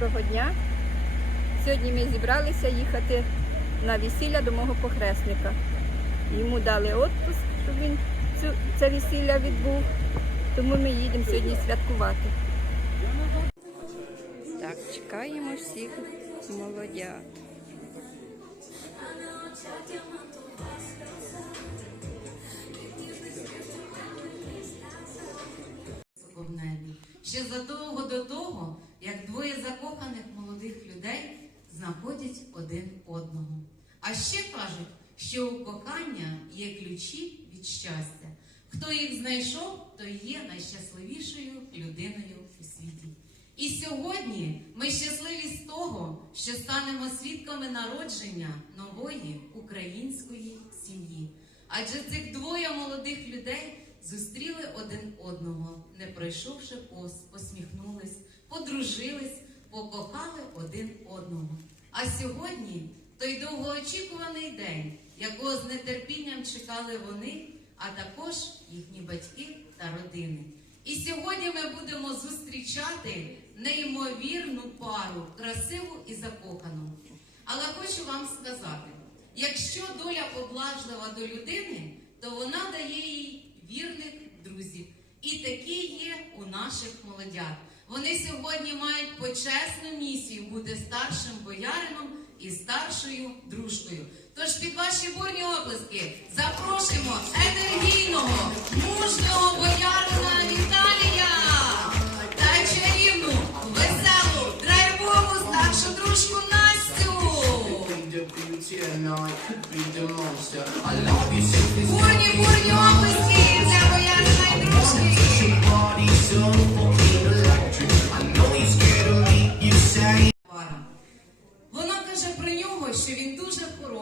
доброго дня. Сьогодні ми зібралися їхати на весілля до мого похресника. Йому дали відпуск, щоб він цю, це весілля відбув. Тому ми їдемо сьогодні святкувати. Так, чекаємо всіх молодят. Є найщасливішою людиною у світі. І сьогодні ми щасливі з того, що станемо свідками народження нової української сім'ї. Адже цих двоє молодих людей зустріли один одного, не пройшовши повз, посміхнулись, подружились, покохали один одного. А сьогодні той довгоочікуваний день, якого з нетерпінням чекали вони, а також їхні батьки та родини. І сьогодні ми будемо зустрічати неймовірну пару, красиву і закохану. Але хочу вам сказати: якщо доля поблажлива до людини, то вона дає їй вірних друзів. І такі є у наших молодят. Вони сьогодні мають почесну місію бути старшим боярином і старшою дружкою. Тож під ваші бурні оплески запрошуємо енергійного, мужнього боярина Віталія та чарівну, веселу, драйвову старшу дружку Настю. Бурні, бурні оплески для боярина і дружки.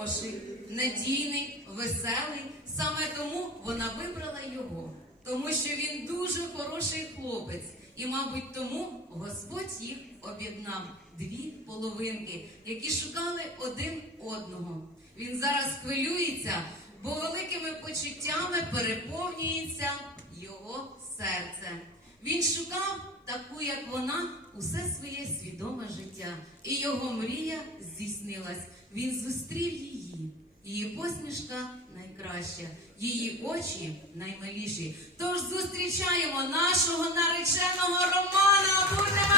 Хороший, надійний, веселий. Саме тому вона вибрала його, тому що він дуже хороший хлопець, і, мабуть, тому Господь їх об'єднав дві половинки, які шукали один одного. Він зараз хвилюється, бо великими почуттями переповнюється його серце. Він шукав таку, як вона, усе своє свідоме життя. І його мрія здійснилась. Він зустрів її. Її посмішка найкраща, її очі наймиліші. Тож зустрічаємо нашого нареченого Романа бурними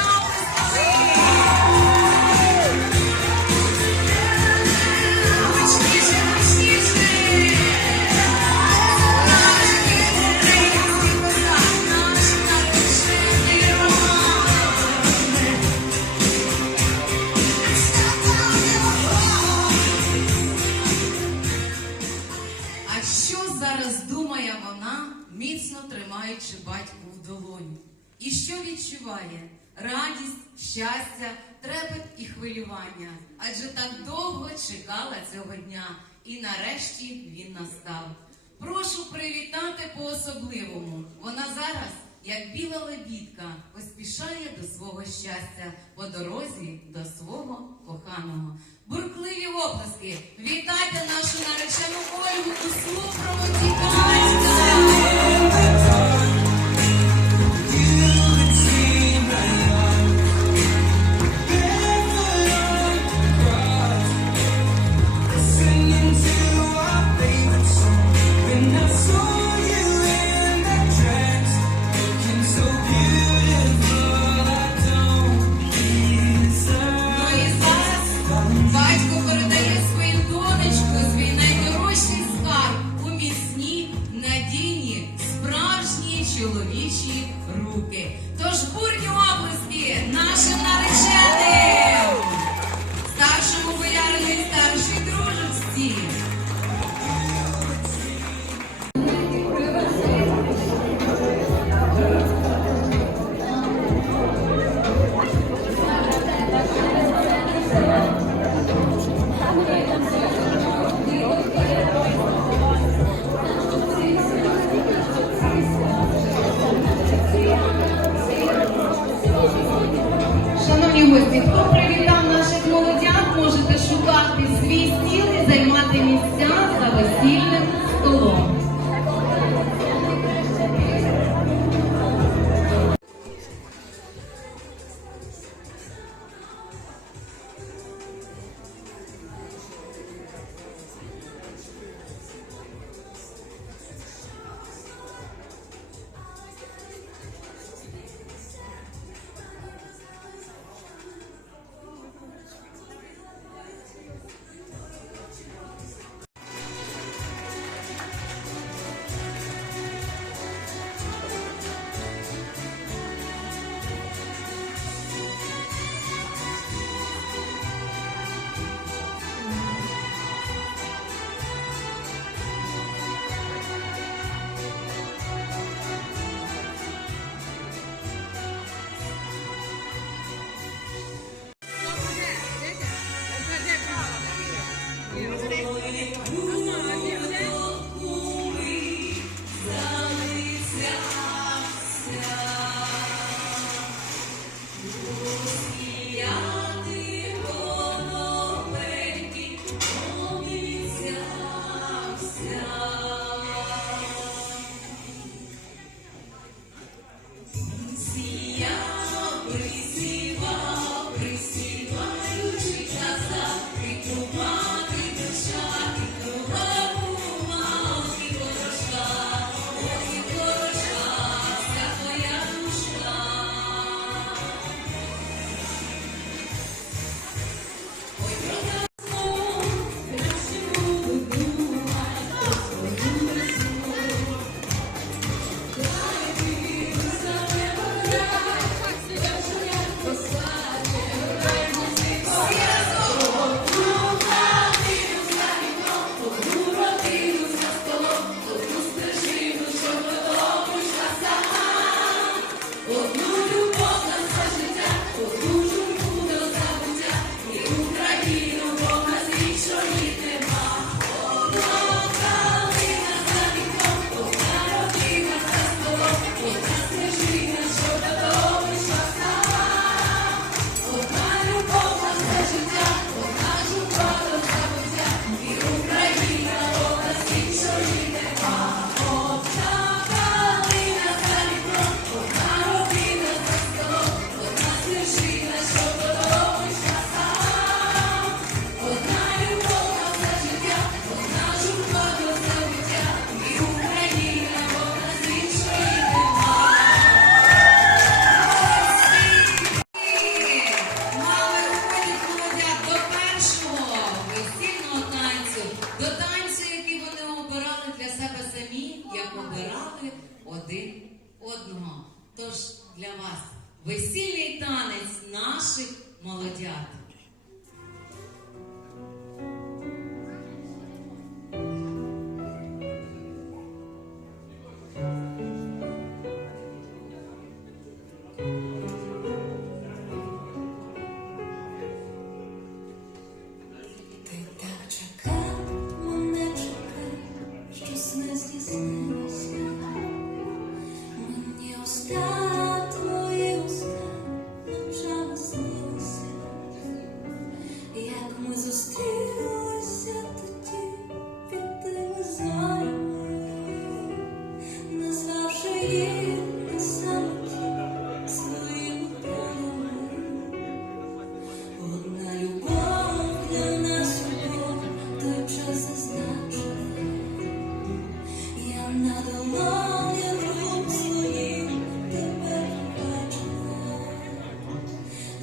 міцно тримаючи батьку в долоні? І що відчуває? Радість, щастя, трепет і хвилювання. Адже так довго чекала цього дня, і нарешті він настав. Прошу привітати по-особливому. Вона зараз, як біла лебідка, поспішає до свого щастя по дорозі до свого коханого. Буркливі оплески! Вітайте нашу наречену Ольгу у супроводі Катька! Весільним столом.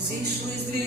Зійшли з дві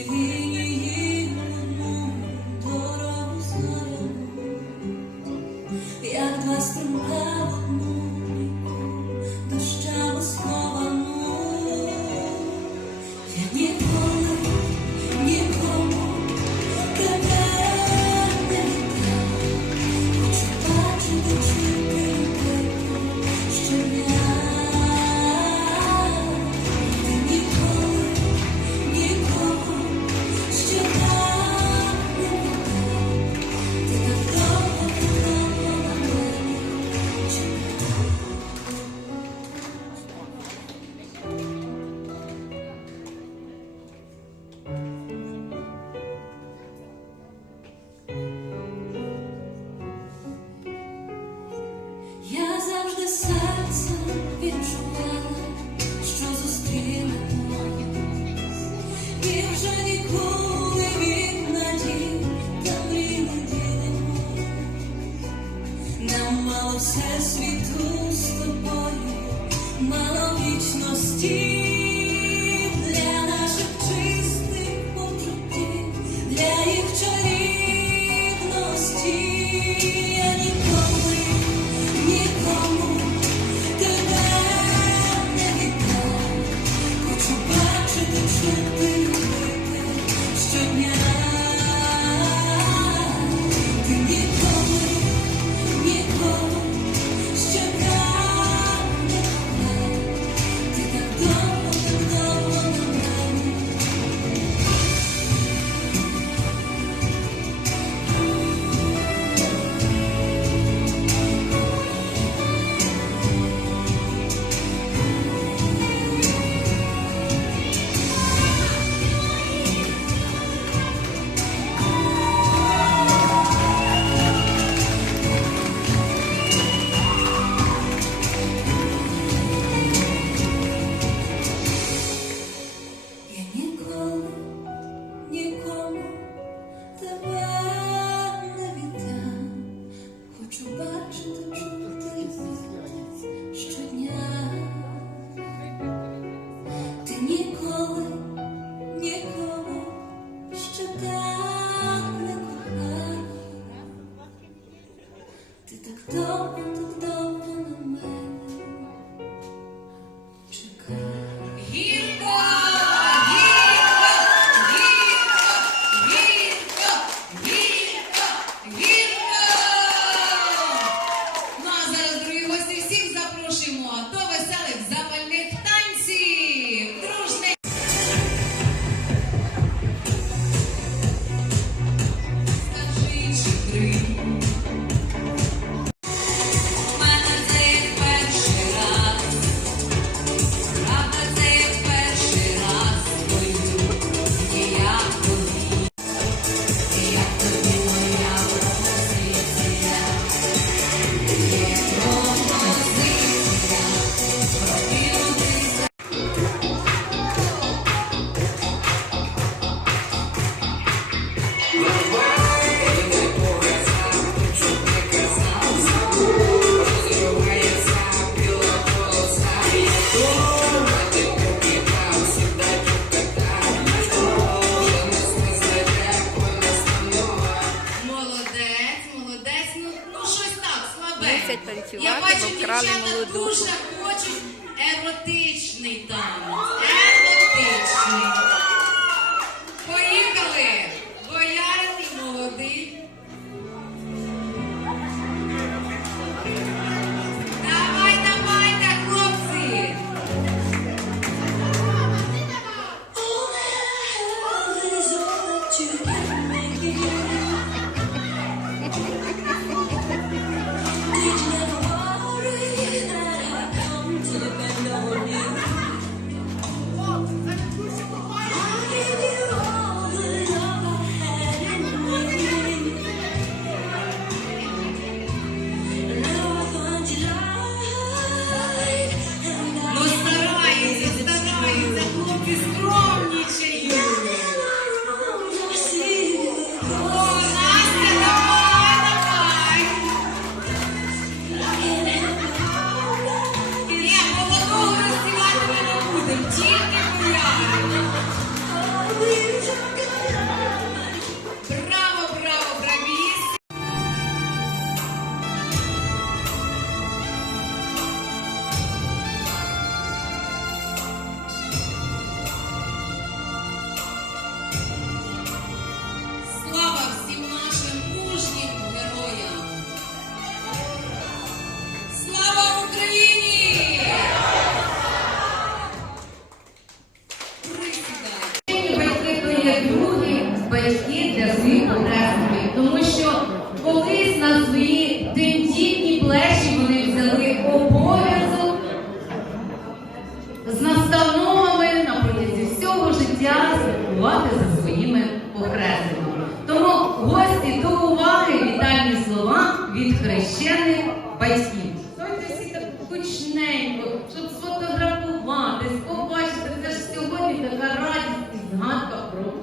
слідкувати за своїми похресниками. Тому гості до уваги вітальні слова від хрещених батьків. Сьогодні всі так кучненько, щоб сфотографуватись, побачити. Це ж сьогодні така радість і згадка про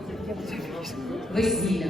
весілля.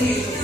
see.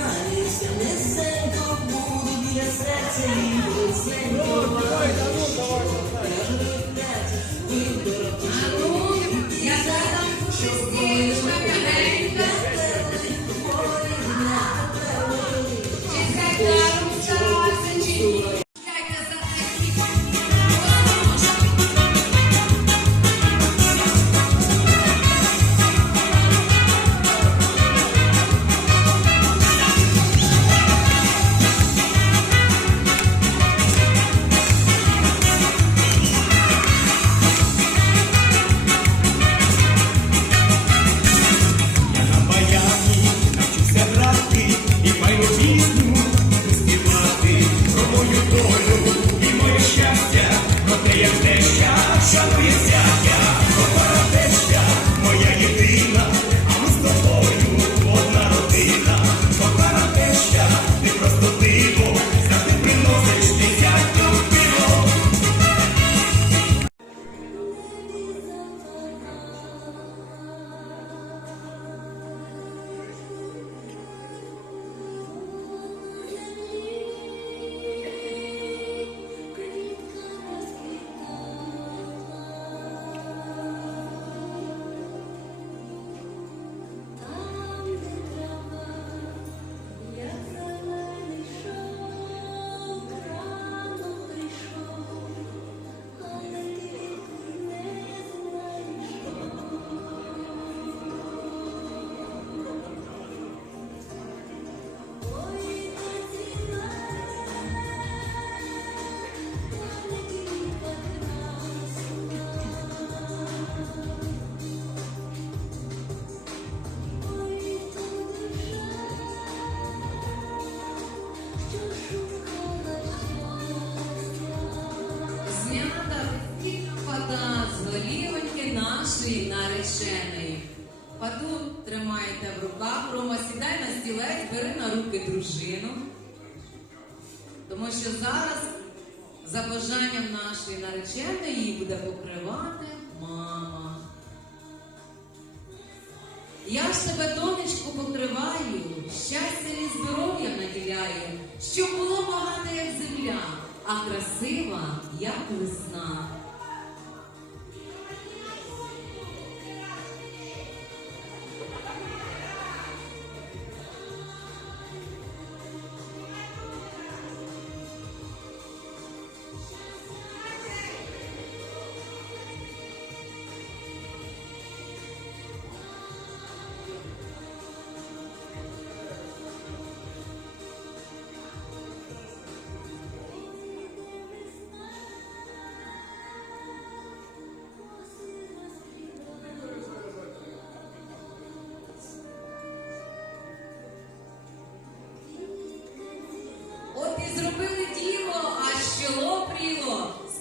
Тебе, донечку, покриваю, щастя і здоров'я наділяю, щоб було багато, як земля, а красива, як весна.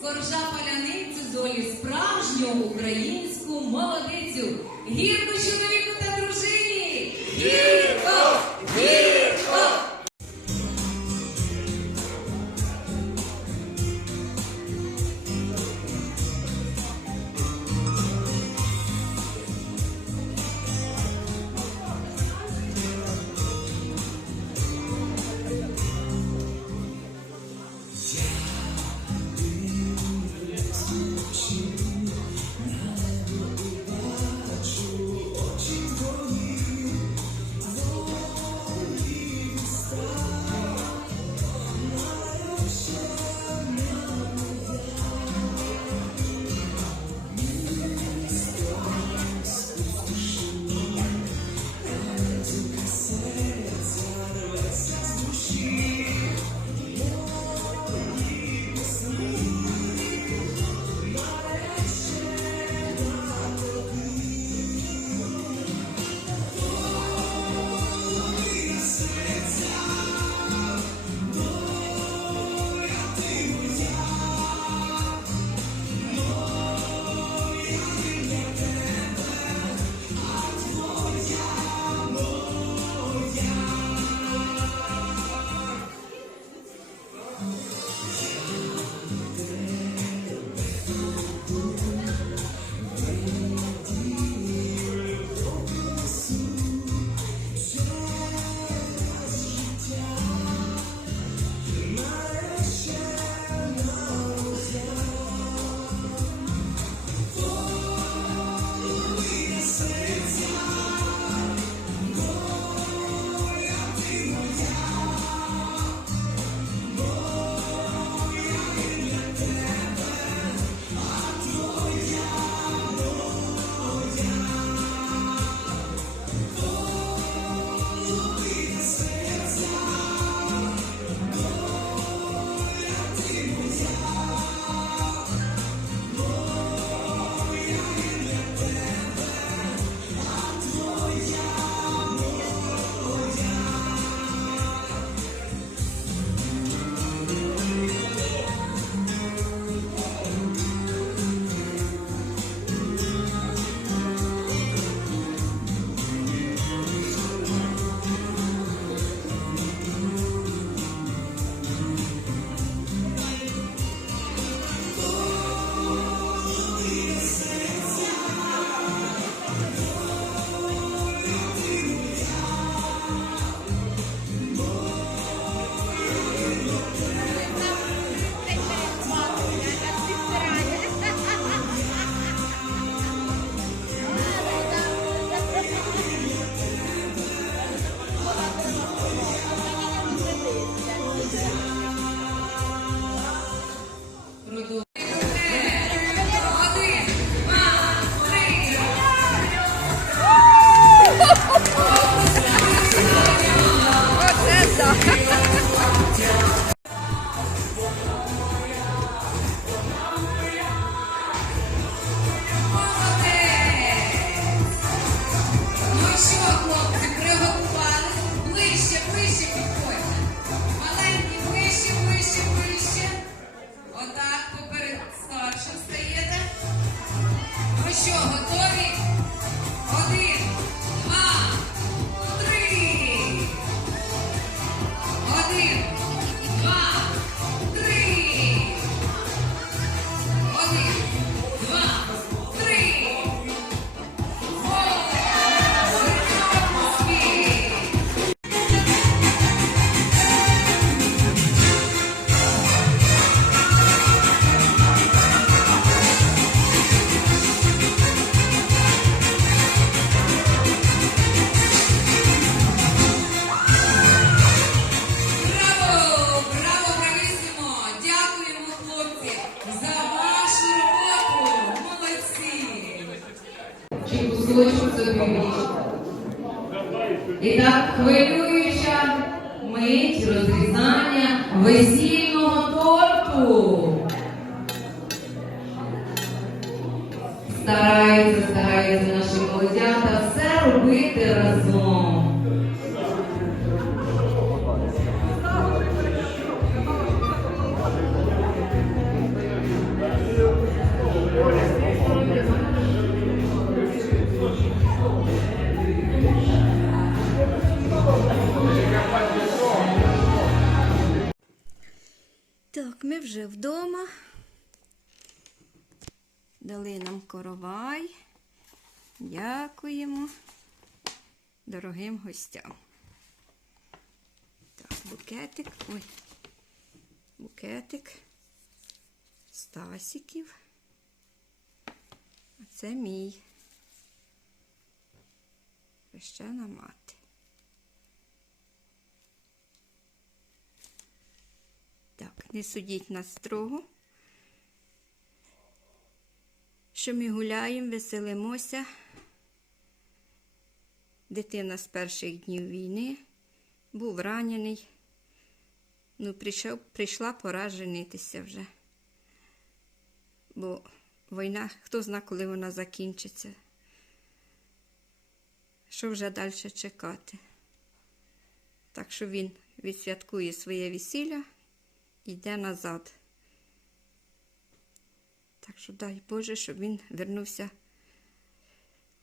коржа поляницю золі справжню українську молодицю. Гірко чоловіку та дружині! Гірко! Вже вдома. Дали нам коровай. Дякуємо дорогим гостям. Так, букетик. Ой. Букетик. Стасіків. А це мій. Хрещена мати. Не судіть нас строго. Що ми гуляємо, веселимося. Дитина з перших днів війни був ранений. Ну, прийшов, прийшла пора женитися вже. Бо війна, хто зна, коли вона закінчиться. Що вже далі чекати? Так що він відсвяткує своє весілля йде назад. Так що дай Боже, щоб він вернувся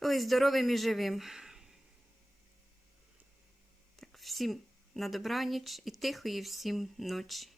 ой, здоровим і живим. Так, всім на добраніч і тихої всім ночі.